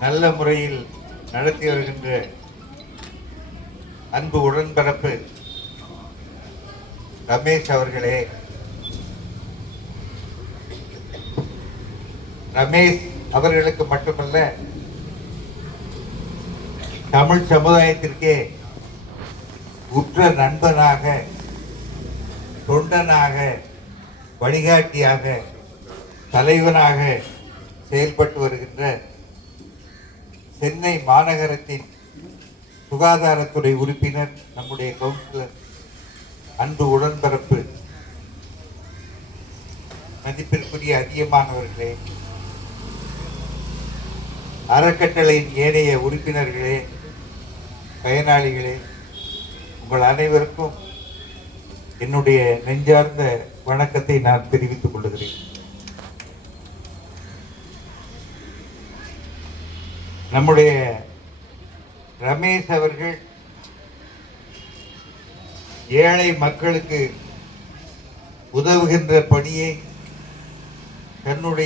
நல்ல முறையில் நடத்தி வருகின்ற அன்பு உடன்பிறப்பு ரமேஷ் அவர்களே, ரமேஷ் அவர்களுக்கு மட்டுமல்ல, தமிழ் சமுதாயத்திற்கே உற்ற நண்பனாக, தொண்டனாக, வழிகாட்டியாக, தலைவனாக செயல்பட்டு வருகின்ற சென்னை மாநகரத்தின் சுகாதாரத்துறை உறுப்பினர், நம்முடைய கவுன்சிலர், அன்பு உடன்பிறப்பு, மதிப்பிற்குரிய அதிகமானவர்களே, அறக்கட்டளையின் ஏனைய உறுப்பினர்களே, பயனாளிகளே, உங்கள் அனைவருக்கும் என்னுடைய நெஞ்சார்ந்த வணக்கத்தை நான் தெரிவித்துக் கொள்கிறேன். நம்முடைய ரமேஷ் அவர்கள் ஏழை மக்களுக்கு உதவுகின்ற பணியை தன்னுடைய